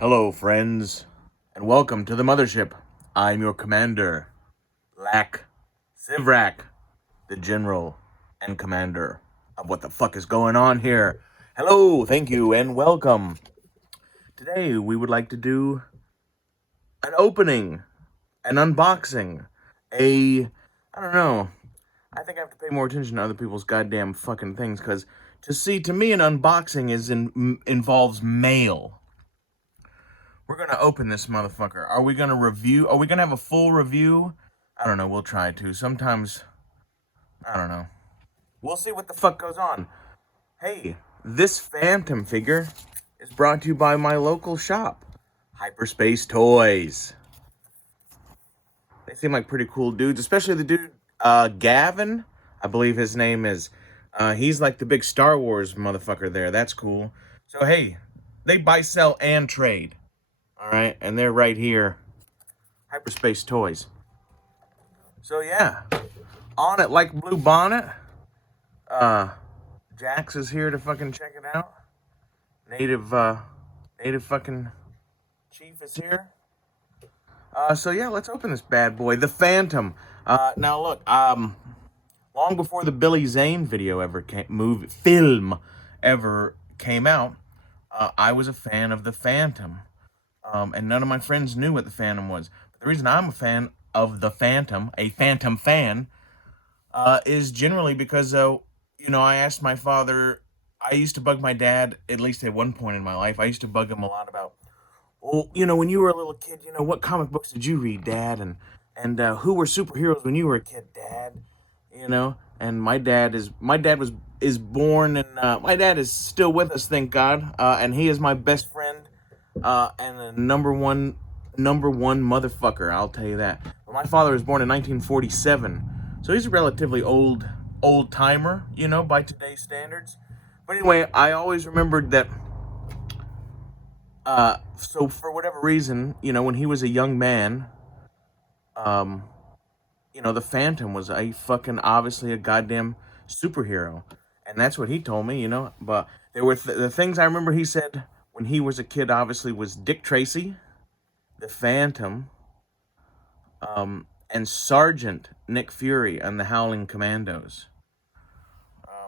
Hello, friends, and welcome to the mothership. I'm your commander, Lack Sivrak, the general and commander of what the fuck is going on here. Hello, thank you, and welcome. Today, we would like to do an opening, an unboxing, I don't know. I think I have to pay more attention to other people's goddamn fucking things, because to me, an unboxing involves mail. We're gonna open this motherfucker. Are we gonna review? Are we gonna have a full review? I don't know. We'll try to. Sometimes, I don't know. We'll see what the fuck goes on. Hey, this Phantom figure is brought to you by my local shop, Hyperspace Toys. They seem like pretty cool dudes, especially the dude, Gavin. I believe his name is. He's like the big Star Wars motherfucker there. That's cool. So, hey, they buy, sell, and trade. Alright, and they're right here. Hyperspace Toys. So yeah, on it like Blue Bonnet. Jax is here to fucking check it out. Native fucking Chief is here. So yeah, let's open this bad boy, the Phantom. Now look, long before the Billy Zane video film ever came out, I was a fan of the Phantom. And none of my friends knew what the Phantom was. But the reason I'm a fan of the Phantom, a Phantom fan, is generally because, I asked my father, I used to bug my dad, at least at one point in my life, I used to bug him a lot about, well, when you were a little kid, what comic books did you read, Dad? And who were superheroes when you were a kid, Dad? And my dad is born, and my dad is still with us, thank God, and he is my best friend. And a number one motherfucker, I'll tell you that. But my father was born in 1947, so he's a relatively old timer, by today's standards. But anyway, I always remembered that. So for whatever reason, when he was a young man, the Phantom was obviously a goddamn superhero, and that's what he told me, But there were the things I remember he said. When he was a kid, obviously, was Dick Tracy, the Phantom, and Sergeant Nick Fury and the Howling Commandos.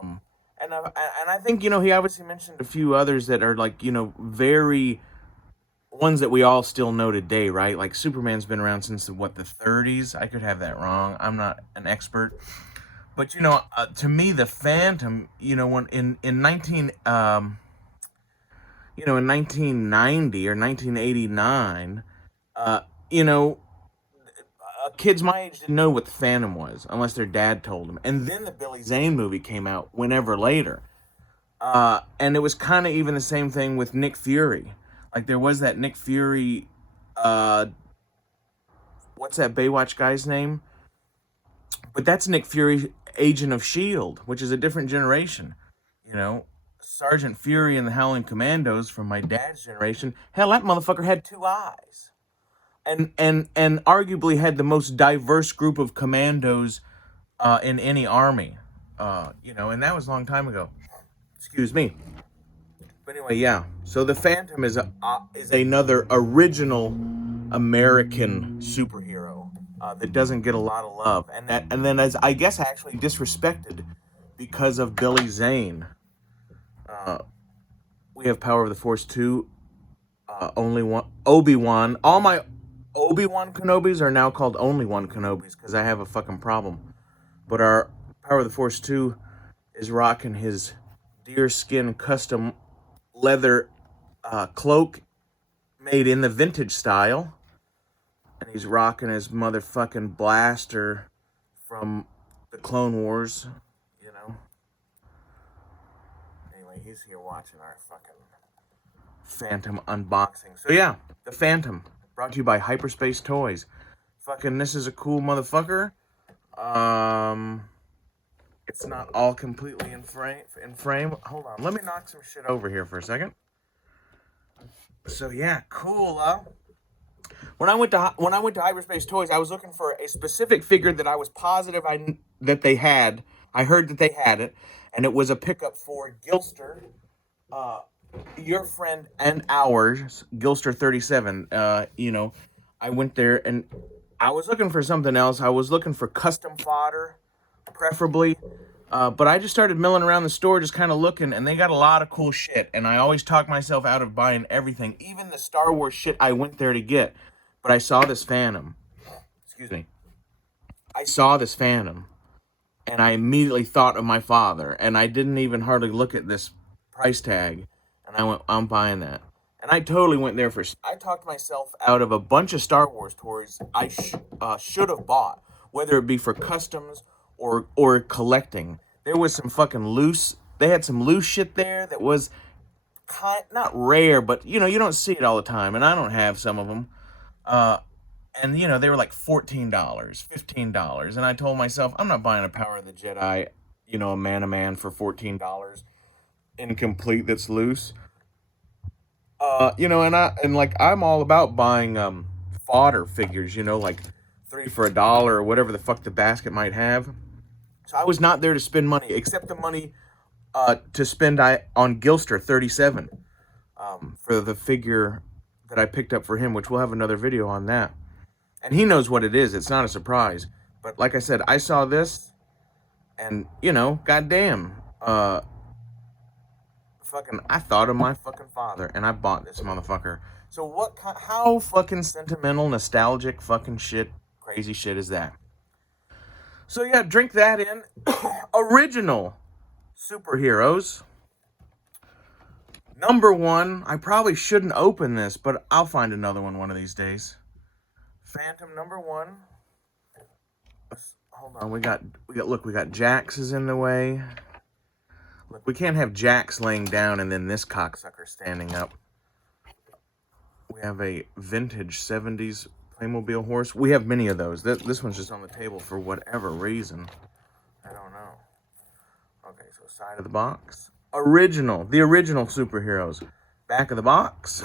And I think, he obviously mentioned a few others that are, very ones that we all still know today, right? Like, Superman's been around since, the 30s? I could have that wrong. I'm not an expert. But, to me, the Phantom, when in 1990 or 1989, kids my age didn't know what the Phantom was unless their dad told them. And then the Billy Zane movie came out whenever later. And it was kind of even the same thing with Nick Fury. Like, there was that Nick Fury, what's that Baywatch guy's name? But that's Nick Fury, Agent of S.H.I.E.L.D., which is a different generation, Sergeant Fury and the Howling Commandos from my dad's generation. Hell, that motherfucker had 2 eyes. And arguably had the most diverse group of commandos in any army. And that was a long time ago. Excuse me. But anyway, yeah. So the Phantom is another original American superhero that doesn't get a lot of love. And then as I guess actually disrespected because of Billy Zane. We have Power of the Force 2, only one, Obi-Wan. All my Obi-Wan Kenobis are now called only one Kenobis because I have a fucking problem. But our Power of the Force 2 is rocking his deerskin custom leather cloak made in the vintage style. And he's rocking his motherfucking blaster from the Clone Wars. He's here watching our fucking Phantom unboxing. So yeah, the Phantom, brought to you by Hyperspace Toys. Fucking, this is a cool motherfucker. It's not all completely in frame. Hold on, let me knock some shit over here for a second. So yeah, cool, When I went to Hyperspace Toys, I was looking for a specific figure that I was positive that they had. I heard that they had it, and it was a pickup for Gilster, your friend and ours, Gilster 37, I went there and I was looking for something else. I was looking for custom fodder, preferably. But I just started milling around the store, just kind of looking, and they got a lot of cool shit. And I always talk myself out of buying everything, even the Star Wars shit I went there to get. But I saw this Phantom. Excuse me. I saw this Phantom, and I immediately thought of my father, and I didn't even hardly look at this price tag, and I went, I'm buying that. And I totally went there for. I talked myself out of a bunch of Star Wars toys I should have bought, whether it be for customs or collecting. There was some fucking loose. They had some loose shit there that was not rare, but you don't see it all the time, and I don't have some of them. And they were like $14, $15, and I told myself I'm not buying a Power of the Jedi, a man for $14 incomplete that's loose. I'm all about buying fodder figures, like 3 for $1 or whatever the fuck the basket might have. So I was not there to spend money, except the money to spend on Gilster 37 for the figure that I picked up for him, which we'll have another video on that. And he knows what it is. It's not a surprise. But like I said, I saw this, and goddamn, I thought of my fucking father, and I bought this motherfucker. So how fucking sentimental, nostalgic, fucking shit, crazy shit is that? So yeah, drink that in. Original superheroes. Number one, I probably shouldn't open this, but I'll find another one of these days. Phantom number one. Hold on, we got Jax is in the way. Look, we can't have Jax laying down and then this cocksucker standing up. We have a vintage 70s Playmobil horse. We have many of those. This one's just on the table for whatever reason. I don't know. Okay, so side of the box. The original superheroes. Back of the box.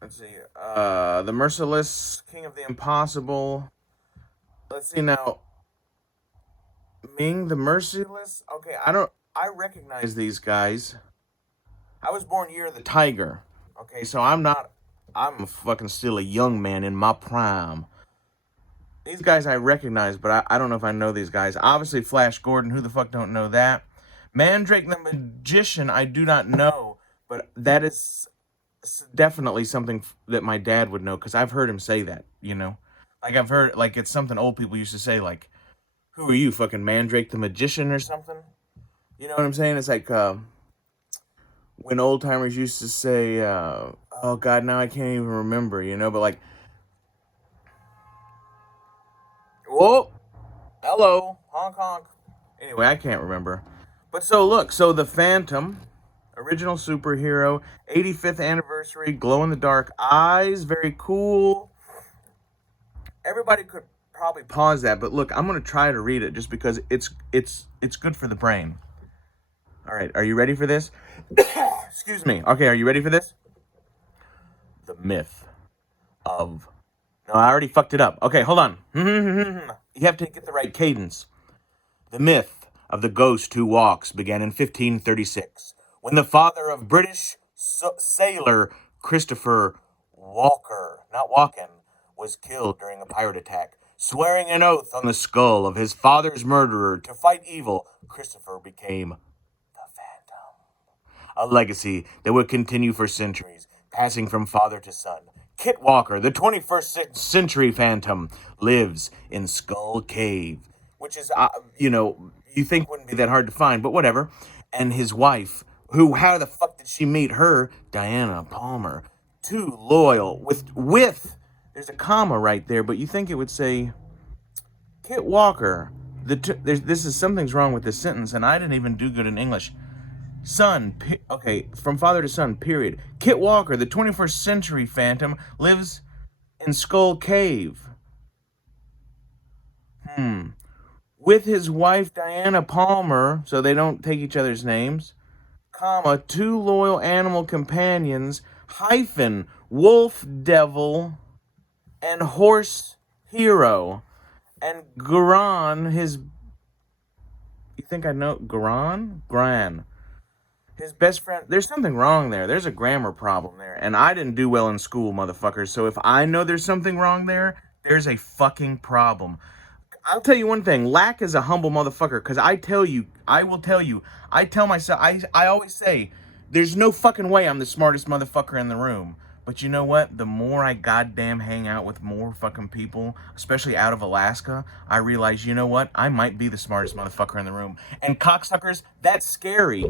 Let's see. The Merciless, King of the Impossible. Let's see now. Ming the Merciless? Okay, I recognize these guys. I was born Year of the Tiger. Okay, so I'm fucking still a young man in my prime. These guys I recognize, but I don't know if I know these guys. Obviously, Flash Gordon, who the fuck don't know that? Mandrake the Magician, I do not know, but that is definitely something that my dad would know, because I've heard him say that, Like, I've heard, like, it's something old people used to say, like, who are you, fucking Mandrake the Magician or something? You know what I'm saying? It's like, when old timers used to say, oh God, now I can't even remember, but like, whoa, hello, honk honk. Anyway, I can't remember. But so the Phantom, original superhero, 85th anniversary, glow-in-the-dark eyes, very cool. Everybody could probably pause that, but look, I'm going to try to read it just because it's good for the brain. All right, are you ready for this? Excuse me. Okay, are you ready for this? The myth of... No, I already fucked it up. Okay, hold on. You have to get the right cadence. The myth of the ghost who walks began in 1536, when the father of British sailor Christopher Walken, was killed during a pirate attack. Swearing an oath on the skull of his father's murderer to fight evil, Christopher became the Phantom. A legacy that would continue for centuries, passing from father to son. Kit Walker, the 21st century Phantom, lives in Skull Cave, which is, you think wouldn't be that hard to find, but whatever. And his wife, how the fuck did she meet her? Diana Palmer. Too loyal, with, there's a comma right there, but you think it would say, Kit Walker, something's wrong with this sentence, and I didn't even do good in English. Son, from father to son, period. Kit Walker, the 21st century Phantom, lives in Skull Cave. With his wife, Diana Palmer, so they don't take each other's names, comma, 2 loyal animal companions, hyphen, wolf devil, and horse hero. And Gran, you think I know, Gran? his best friend, there's something wrong there. There's a grammar problem there. And I didn't do well in school, motherfuckers. So if I know there's something wrong there, there's a fucking problem. I'll tell you one thing. Lack is a humble motherfucker. Because I will tell you, I tell myself, I always say, there's no fucking way I'm the smartest motherfucker in the room. But you know what? The more I goddamn hang out with more fucking people, especially out of Alaska, I realize, you know what? I might be the smartest motherfucker in the room. And cocksuckers, that's scary.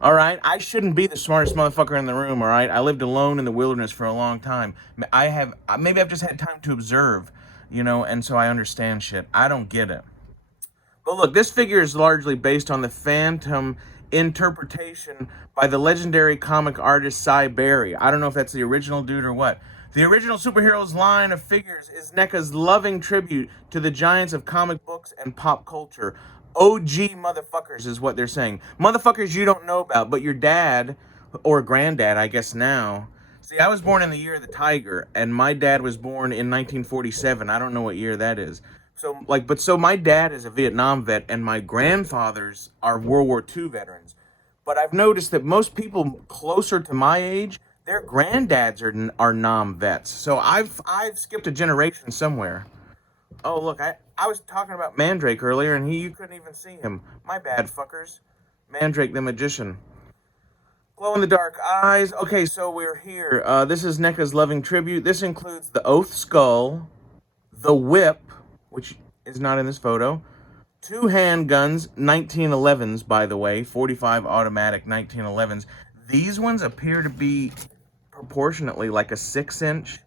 All right? I shouldn't be the smartest motherfucker in the room, all right? I lived alone in the wilderness for a long time. Maybe I've just had time to observe, you know, and so I understand shit. I don't get it. But look, this figure is largely based on the Phantom interpretation by the legendary comic artist Cy Berry. I don't know if that's the original dude or what. The original superheroes line of figures is NECA's loving tribute to the giants of comic books and pop culture. OG motherfuckers is what they're saying. Motherfuckers you don't know about, but your dad, or granddad, I guess now. See, I was born in the year of the tiger, and my dad was born in 1947. I don't know what year that is. So my dad is a Vietnam vet, and my grandfathers are World War II veterans. But I've noticed that most people closer to my age, their granddads are Nam vets. So I've skipped a generation somewhere. Oh, look, I was talking about Mandrake earlier, and you couldn't even see him. My bad, fuckers. Mandrake the Magician. Glow-in-the-dark eyes. Okay, so we're here. This is NECA's loving tribute. This includes the Oath Skull, the Whip, which is not in this photo, 2 handguns, 1911s, by the way, 45 automatic 1911s. These ones appear to be proportionately like a 6-inch.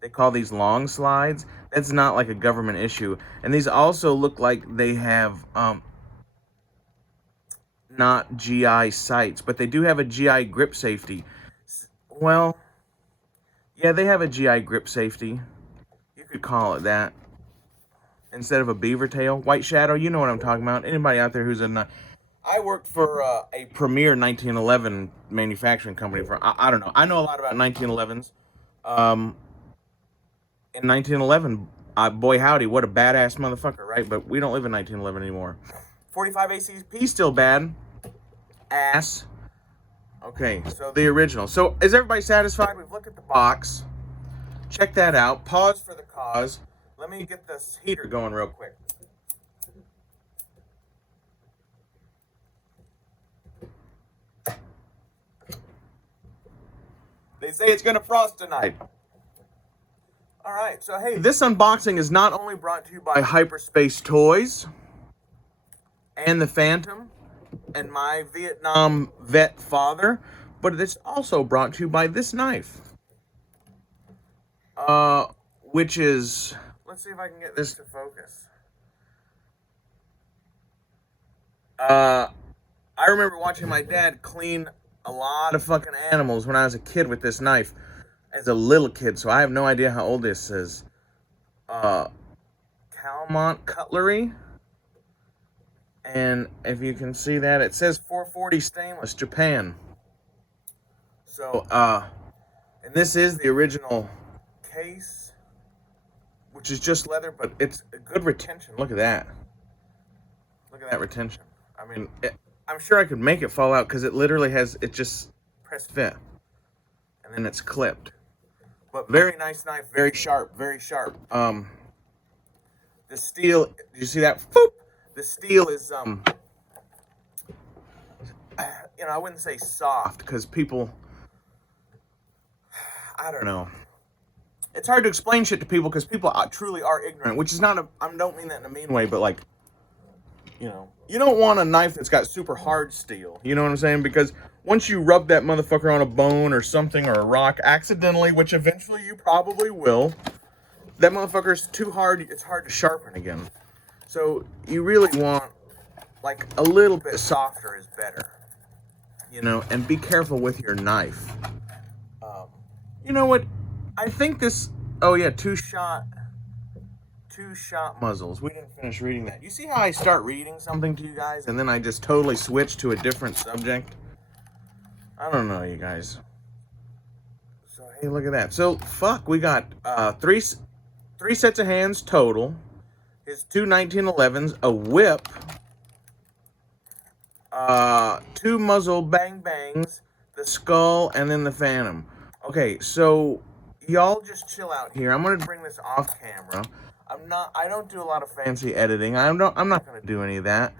They call these long slides. That's not like a government issue. And these also look like they have not GI sights, but they do have a GI grip safety. Well, yeah, they have a GI grip safety. You could call it that. Instead of a beaver tail. White Shadow, you know what I'm talking about. Anybody out there who's I worked for a premier 1911 manufacturing company for, I don't know. I know a lot about 1911s. In 1911, boy howdy, what a badass motherfucker, right? But we don't live in 1911 anymore. 45 ACP, still bad. Ass. Okay, so the original. So is everybody satisfied? We've looked at the box. Check that out. Pause for the cause. Let me get this heater going real quick. They say it's going to frost tonight. All right, so hey, this unboxing is not only brought to you by Hyperspace Toys and the Phantom and my Vietnam vet father, but it's also brought to you by this knife. Which is... Let's see if I can get this to focus. I remember watching my dad clean a lot of fucking animals when I was a kid with this knife. As a little kid, so I have no idea how old this is. Calmont Cutlery. And if you can see that, it says 440 stainless, Japan. So, and this is the original case, which is just leather, but it's a good retention. Look at that. Look at that retention. I mean, I'm sure I could make it fall out because it literally has, it just pressed fit. And then it's clipped. But very nice knife, very sharp, very sharp. The steel, did you see that? Boop! The steel is, you know, I wouldn't say soft because people, I don't know. It's hard to explain shit to people because people truly are ignorant, which is not I don't mean that in a mean way, but like, you know, you don't want a knife that's got super hard steel. You know what I'm saying? Because once you rub that motherfucker on a bone or something or a rock accidentally, which eventually you probably will, that motherfucker's too hard. It's hard to sharpen again. So you really want like a little bit softer is better, you know, and be careful with your knife. You know what? I think this, oh yeah, two shot muzzles. We didn't finish reading that. You see how I start reading something to you guys and then I just totally switch to a different subject? I don't know, you guys. So, hey, look at that. So, fuck, we got three sets of hands total. His 2 1911s, a whip, 2 muzzle bang bangs, the skull, and then the Phantom. Okay, so y'all just chill out here. I'm gonna bring this off camera. I don't do a lot of fancy editing. I'm not gonna do any of that.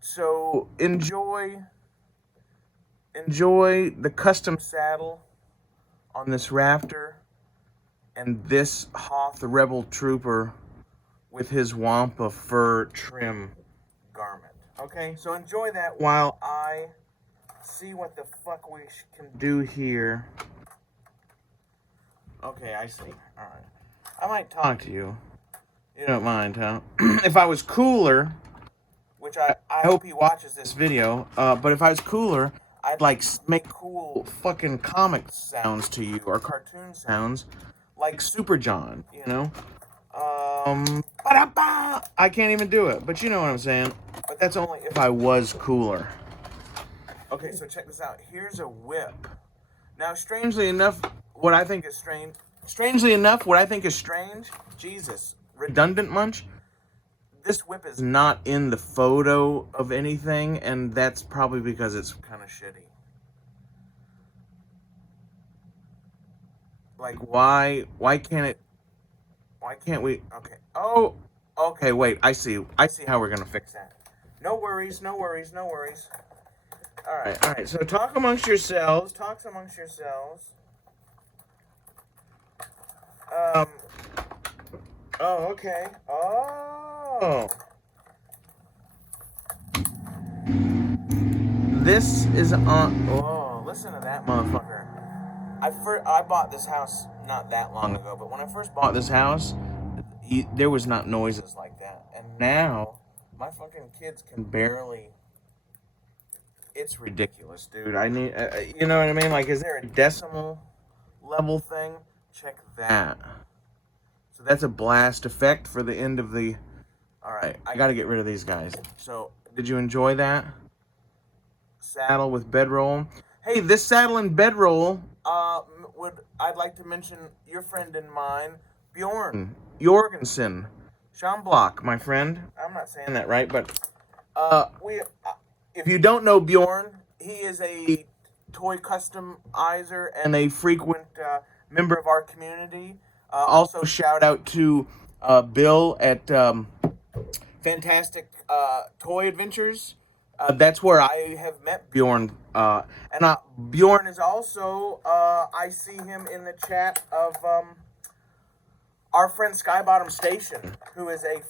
So enjoy the custom saddle on this Raptor and this Hoth Rebel Trooper with his Wampa fur trim garment. Okay, so enjoy that while I see what the fuck we can do here. Okay, I see. Alright. I might talk to you. You don't mind, huh? If I was cooler, which I hope he watches this video, but if I was cooler, I'd like make cool fucking comic sounds to you, or cartoon sounds, like Super John, you know? I can't even do it, but you know what I'm saying. But that's only if I was cooler. Okay, so check this out. Here's a whip. Now, strangely enough, what I think is strange, Jesus, redundant munch, this whip is not in the photo of anything, and that's probably because it's kind of shitty. Like, why can't we, okay, oh, okay, wait, I see how we're gonna fix that. No worries. Alright, so talk amongst yourselves, oh, okay, oh. This is on, oh, listen to that motherfucker. I bought this house not that long ago, but when I first bought this house, there was not noises like that. And now, my fucking kids can barely, it's ridiculous, dude. I need, you know what I mean? Like, is there a decimal level thing? Check that. So that's a blast effect for the end of the, alright, I gotta get rid of these guys. So, did you enjoy that? Saddle with bedroll. Hey, this saddle and bedroll, I'd like to mention your friend and mine, Bjorn Jorgensen. Schamblock, my friend. I'm not saying that right, but if you don't know Bjorn, he is a toy customizer and a frequent member of our community. Also, shout out to Bill at Fantastic Toy Adventures. That's where I have met Bjorn. And Bjorn is also, I see him in the chat of our friend Skybottom Station, who is a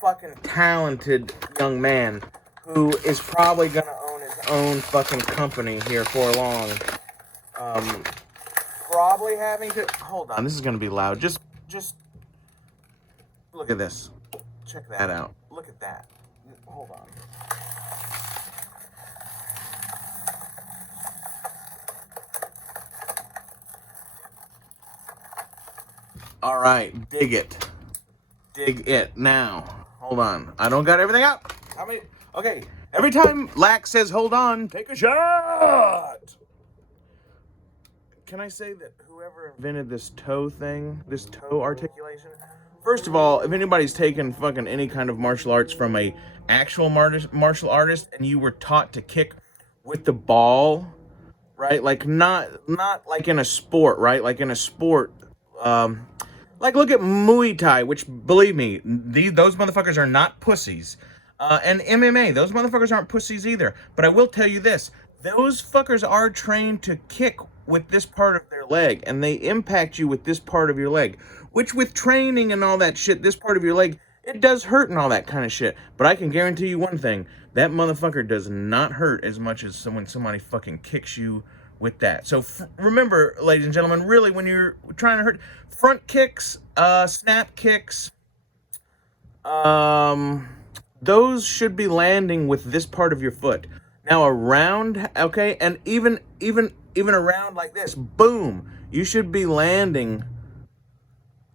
fucking talented young man who is probably gonna own his own fucking company here for long. Probably having to, hold on, this is gonna be loud. Just look at this. Check that out. Look at that. Hold on. All right, dig it now. Hold on, I don't got everything out. Okay, every time Lax says hold on, take a shot. Can I say that whoever invented this toe thing, this toe articulation, first of all, if anybody's taken fucking any kind of martial arts from a actual martial artist and you were taught to kick with the ball, right? Like not like in a sport, right? Like in a sport, like, look at Muay Thai, which, believe me, those motherfuckers are not pussies. And MMA, those motherfuckers aren't pussies either. But I will tell you this, those fuckers are trained to kick with this part of their leg, and they impact you with this part of your leg. Which, with training and all that shit, this part of your leg, it does hurt and all that kind of shit. But I can guarantee you one thing, that motherfucker does not hurt as much as when somebody fucking kicks you with that. So remember, ladies and gentlemen, really, when you're trying to hurt, front kicks, snap kicks, those should be landing with this part of your foot. Now around, okay, and even around like this, boom, you should be landing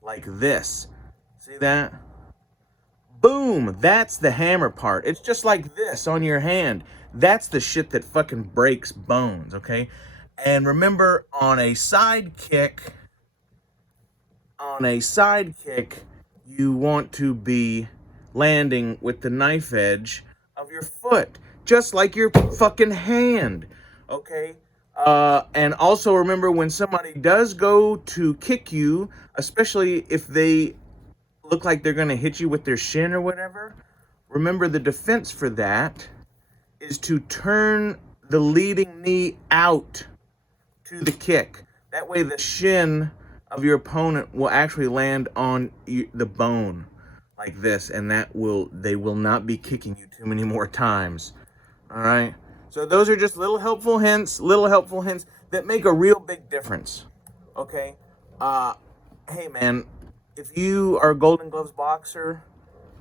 like this. See that? Boom, that's the hammer part. It's just like this on your hand. That's the shit that fucking breaks bones, okay? And remember, on a side kick, you want to be landing with the knife edge of your foot. just like your fucking hand, okay? And also remember, when somebody does go to kick you, especially if they look like they're gonna hit you with their shin or whatever, remember the defense for that is to turn the leading knee out to the kick. That way the shin of your opponent will actually land on the bone like this, and they will not be kicking you too many more times. All right? So those are just little helpful hints that make a real big difference. Okay? Hey man, if you are a Golden Gloves boxer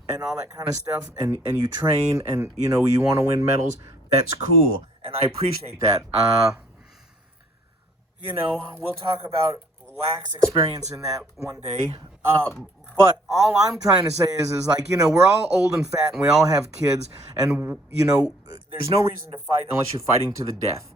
and all that kind of stuff, and you train, and you know you want to win medals, that's cool, and I appreciate that. You know, we'll talk about lax experience in that one day. But all I'm trying to say is like, you know, we're all old and fat, and we all have kids, and you know, there's no reason to fight unless you're fighting to the death.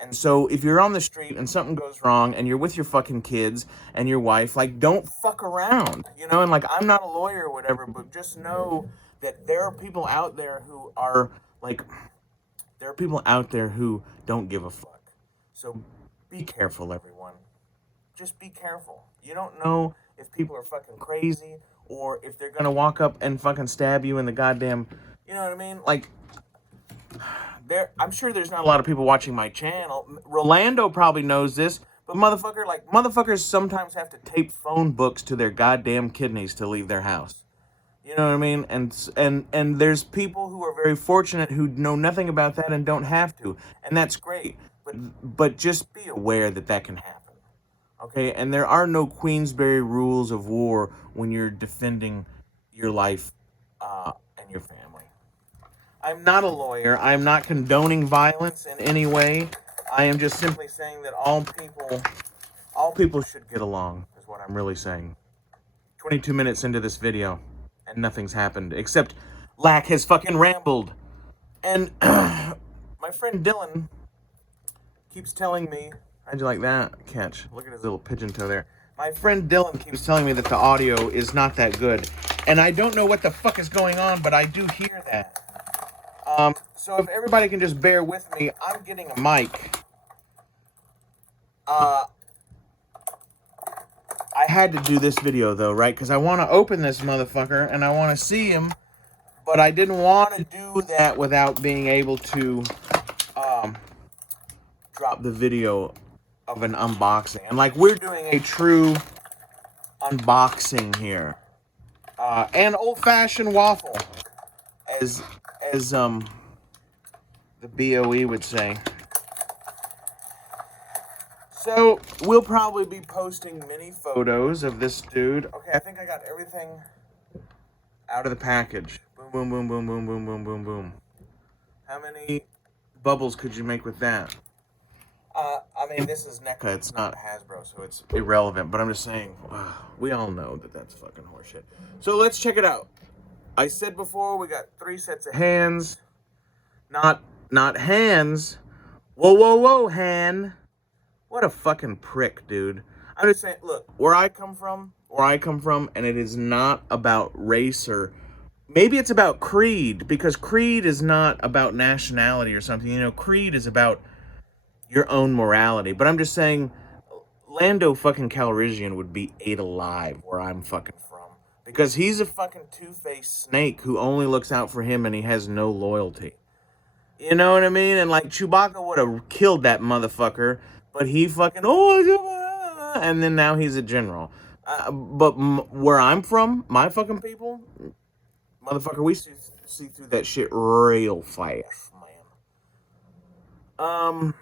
And so if you're on the street and something goes wrong and you're with your fucking kids and your wife, like, don't fuck around, you know? And like, I'm not a lawyer or whatever, but just know that there are people out there who are like, there are people out there who don't give a fuck. So be careful, everyone. Just be careful. You don't know if people are fucking crazy or if they're gonna walk up and fucking stab you in the goddamn, you know what I mean? Like, I'm sure there's not a lot of people watching my channel. Rolando probably knows this, but motherfuckers sometimes have to tape phone books to their goddamn kidneys to leave their house. You know what I mean? And there's people who are very fortunate who know nothing about that and don't have to, and that's great. But just be aware that can happen. Okay? And there are no Queensberry rules of war when you're defending your life and your family. I'm not a lawyer. I'm not condoning violence in any way. I am just simply saying that all people should get along, is what I'm really saying. 22 minutes into this video, and nothing's happened, except Lack has fucking rambled. And my friend Dylan keeps telling me, how'd you like that catch? Look at his little pigeon toe there. My friend Dylan keeps telling me that the audio is not that good. And I don't know what the fuck is going on, but I do hear that. So if everybody can just bear with me, I'm getting a mic. I had to do this video though, right? Because I want to open this motherfucker and I want to see him, but I didn't want to do that without being able to drop the video of an unboxing. And like, we're doing a true unboxing here. And old-fashioned waffle, as the BOE would say. So, we'll probably be posting many photos of this dude. Okay, I think I got everything out of the package. Boom, boom, boom, boom, boom, boom, boom, boom, boom. How many bubbles could you make with that? I mean, this is NECA. It's not Hasbro, so it's irrelevant. But I'm just saying, we all know that that's fucking horseshit. So, let's check it out. I said before, we got 3 sets of hands. Not hands. Whoa, whoa, whoa, Han. What a fucking prick, dude. I'm just saying, look, where I come from, and it is not about race or... Maybe it's about creed, because creed is not about nationality or something. You know, creed is about your own morality. But I'm just saying, Lando fucking Calrissian would be ate alive where I'm fucking from. Because he's a fucking two-faced snake who only looks out for him and he has no loyalty. You know what I mean? And like, Chewbacca would have killed that motherfucker, but he fucking, and then now he's a general. But where I'm from, my fucking people, motherfucker, we see through that shit real fast, man.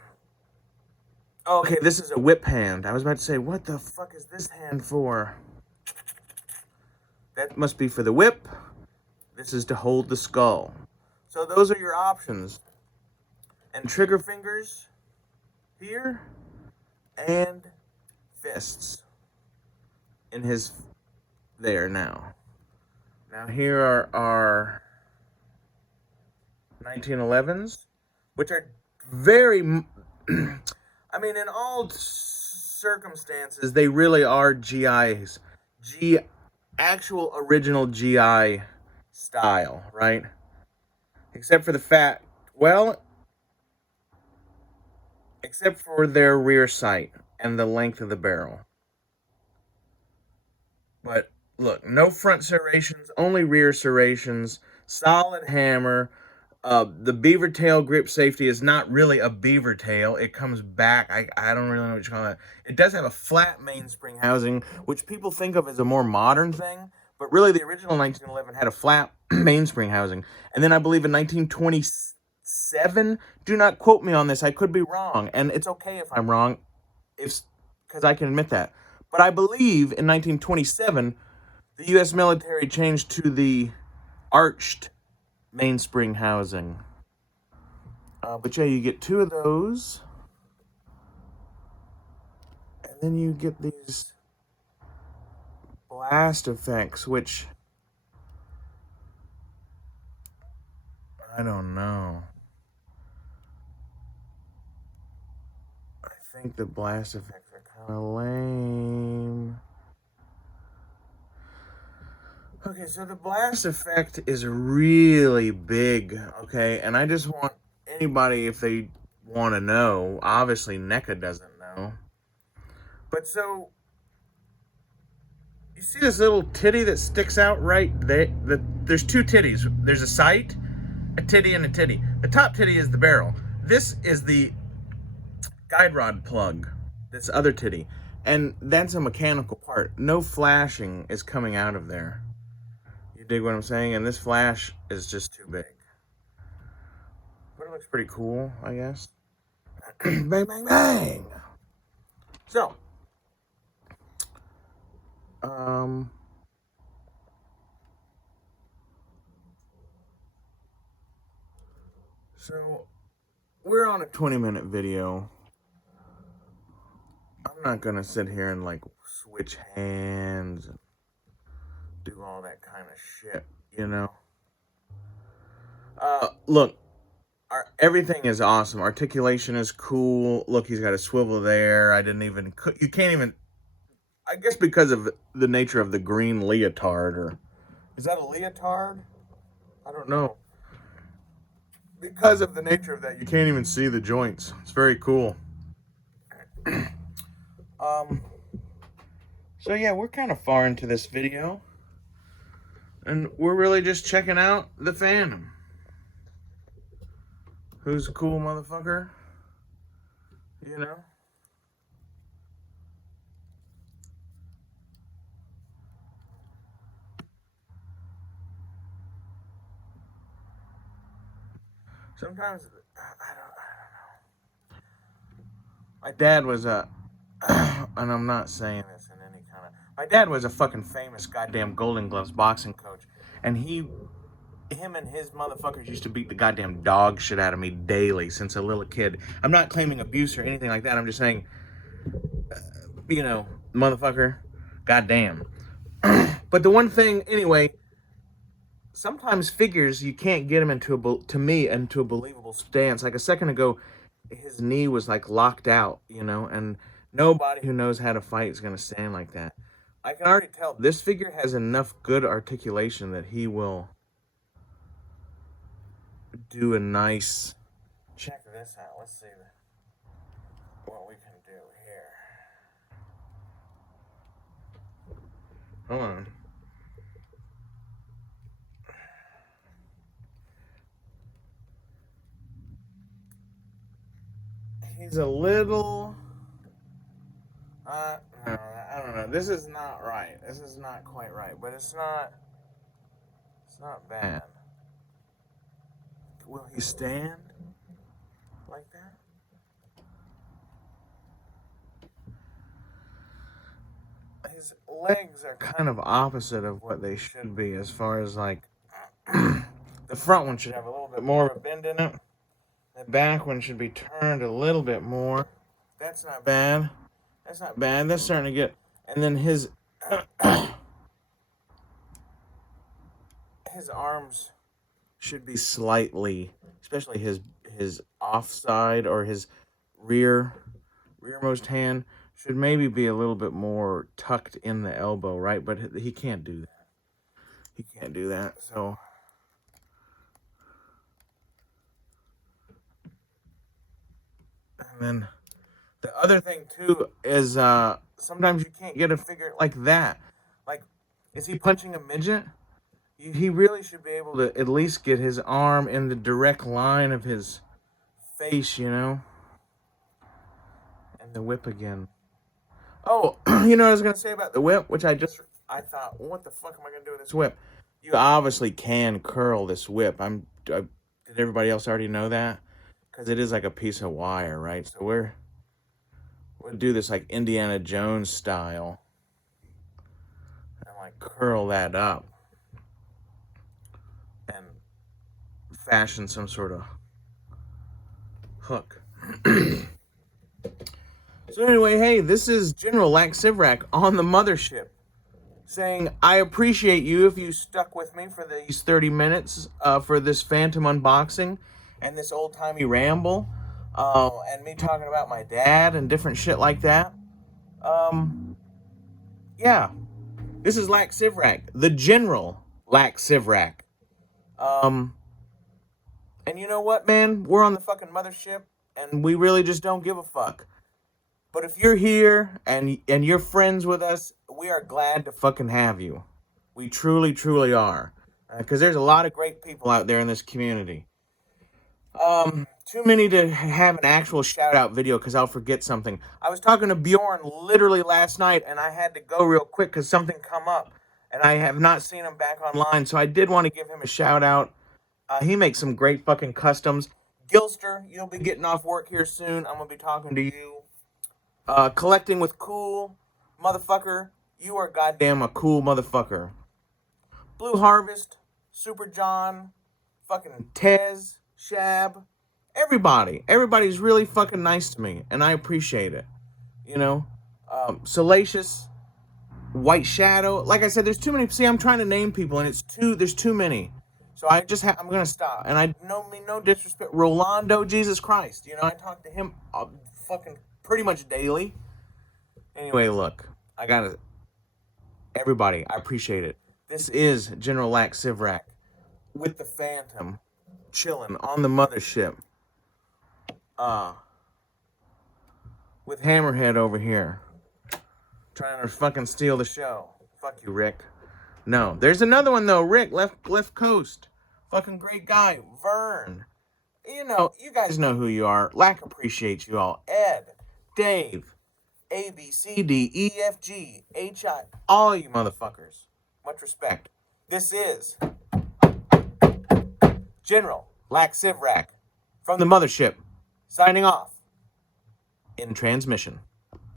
Okay, this is a whip hand. I was about to say, what the fuck is this hand for? That must be for the whip. This is to hold the skull. So those are your options. And trigger fingers here, and fists in his there now. Now here are our 1911s, which are very, I mean, in all circumstances, they really are GIs. Actual original GI style, right? Except for the fact, Well, except for their rear sight and the length of the barrel. But look, no front serrations, only rear serrations, solid hammer. The beaver tail grip safety is not really a beaver tail. It comes back. I don't really know what you call it. It does have a flat mainspring housing, which people think of as a more modern thing. But really, the original 1911 had a flat mainspring housing. And then I believe in 1927, do not quote me on this, I could be wrong. And it's okay if I'm wrong, because I can admit that. But I believe in 1927, the U.S. military changed to the arched mainspring housing. But yeah, you get 2 of those. And then you get these blast effects, which I don't know. I think the blast effects are kind of lame. Okay, so the blast effect is really big, okay? And I just want anybody, if they want to know, obviously NECA doesn't know. But so, you see this little titty that sticks out right there? There's 2 titties. There's a sight, a titty, and a titty. The top titty is the barrel. This is the guide rod plug, this other titty. And that's a mechanical part. No flashing is coming out of there. You dig what I'm saying? And this flash is just too big. But it looks pretty cool, I guess. Bang, bang, bang! So, so we're on a 20-minute video. I'm not gonna sit here and like switch hands and do all that kind of shit, you know. Look, everything is awesome. Articulation is cool. Look, he's got a swivel there. You can't even, I guess because of the nature of the green leotard, or is that a leotard? I don't know. Because of the nature of that, you can't even see the joints. It's very cool. So yeah, we're kind of far into this video, and we're really just checking out the Phantom. Who's a cool motherfucker? You know? Sometimes, I don't know. My dad was a, and I'm not saying this in any kind of, my dad was a fucking famous goddamn Golden Gloves boxing coach. And him and his motherfuckers used to beat the goddamn dog shit out of me daily since a little kid. I'm not claiming abuse or anything like that. I'm just saying, you know, motherfucker, goddamn. But the one thing, anyway, sometimes figures, you can't get him into a believable stance. Like a second ago, his knee was like locked out, you know, and nobody who knows how to fight is going to stand like that. I can already tell this figure has enough good articulation that he will do a nice, check this out. Let's see what we can do here. Hold on. He's a little, no, I don't know. This is not right. This is not quite right, but it's not bad. Will he stand like that? His legs are kind of opposite of what they should be, as far as like, the front one should have a little bit more of a bend in it. The back one should be turned a little bit more. That's not bad. That's not bad. That's starting to get, and then his his arms should be slightly, especially his offside or his rearmost hand should maybe be a little bit more tucked in the elbow, right? But he can't do that. He can't do that. So then the other thing too is sometimes you can't get a figure like that. Like, is he punching a midget? He really should be able to at least get his arm in the direct line of his face, you know? And the whip again. Oh, you know what I was going to say about the whip? Which I thought, what the fuck am I going to do with this whip? You obviously can curl this whip. Did everybody else already know that? Because it is like a piece of wire, right? So we'll do this like Indiana Jones style. And like curl that up. And fashion some sort of hook. So anyway, hey, this is General Lack Sivrak on the mothership saying, I appreciate you if you stuck with me for these 30 minutes for this Phantom unboxing and this old-timey ramble and me talking about my dad and different shit like that. Yeah, this is Lack Sivrak, the General Lack Sivrak. And you know what, man? We're on the fucking mothership, and we really just don't give a fuck. But if you're here, and you're friends with us, we are glad to fucking have you. We truly, truly are. Because there's a lot of great people out there in this community. Too many to have an actual shout-out video, because I'll forget something. I was talking to Bjorn literally last night, and I had to go real quick, because something come up. And I have not seen him back online, so I did want to give him a shout-out. He makes some great fucking customs. Gilster, you'll be getting off work here soon. I'm going to be talking to you. Collecting with cool, motherfucker. You are goddamn a cool motherfucker. Blue Harvest, Super John, fucking Tez, Shab. Everybody. Everybody's really fucking nice to me, and I appreciate it. You know? Salacious, White Shadow. Like I said, there's too many. See, I'm trying to name people, and there's too many. So I'm gonna stop. And I mean no disrespect. Rolando, Jesus Christ. You know, I talk to him fucking pretty much daily. Anyway, look. Everybody, I appreciate it. This is General Lack Sivrak with the Phantom, chilling on the mothership. With Hammerhead over here, trying to fucking steal the show. Fuck you, Rick. No, there's another one though. Rick, left coast. Fucking great guy. Vern. You know, you guys know who you are. Lack appreciates you all. Ed, Dave, A, B, C, D, E, F, G, H, I. All you motherfuckers. Much respect. This is General Lack Sivrak from the mothership, signing off in transmission.